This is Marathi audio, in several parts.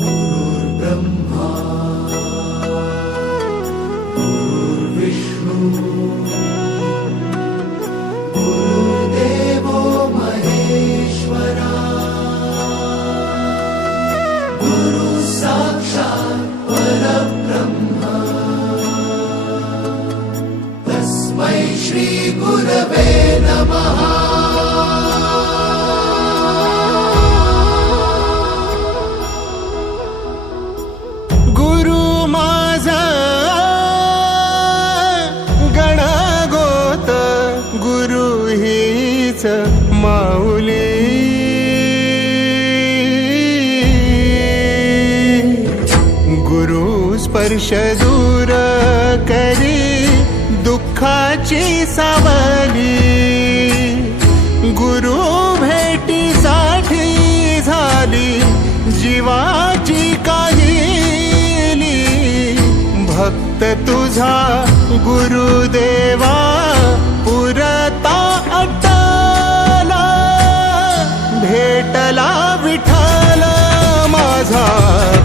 गुरुर्ब्रह्मा गुरुर्विष्णू गुरुर्देवो महेश्वरा गुरु साक्षात् परब्रह्म तस्मै श्री गुरवे नमः। माऊली गुरु स्पर्श दूर करी दुःखाची सावली गुरु भेटीसाठी झाली जीवाची काहिली भक्त तुझा गुरुदेवा पुरता भेटला विठ्ठल माझा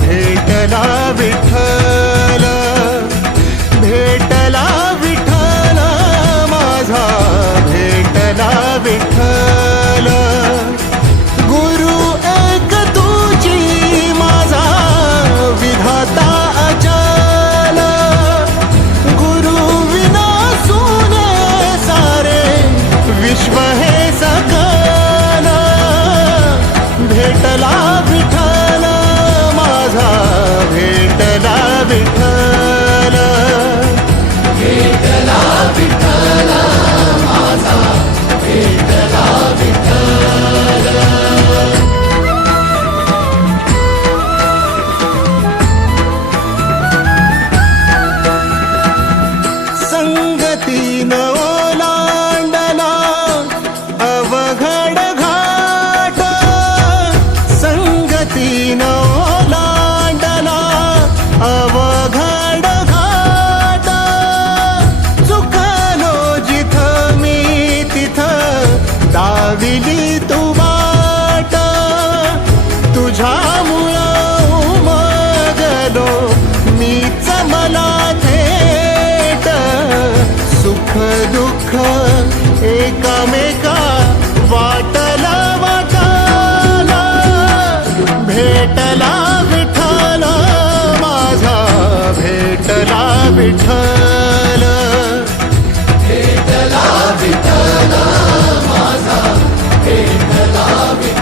भेटला विठ्ठल भेटला विठ्ठल माझा भेटला विठ्ठल गुरु एक तुझी माझा विधाता अचल गुरु विना सुने सारे विश्व हे सकल भेटला विठ्ठल माझा भेटला विठ्ठल भेटला विठ्ठल माझा भेटला विठ्ठल। संगतीन ओलांडला अवघड घाट संगतीन ओलांडला अवघड घाट चुकलो जिथं मी तिथं दाविली तू वाट तुझ्यामुळं उमगलो मीच मला थेट सुख दुःख एकामेका वाटला वाटाला भेटला विठ्ठल माझा भेटला विठ्ठल भेटला विठ्ठल माझा भेटला विठ्ठल।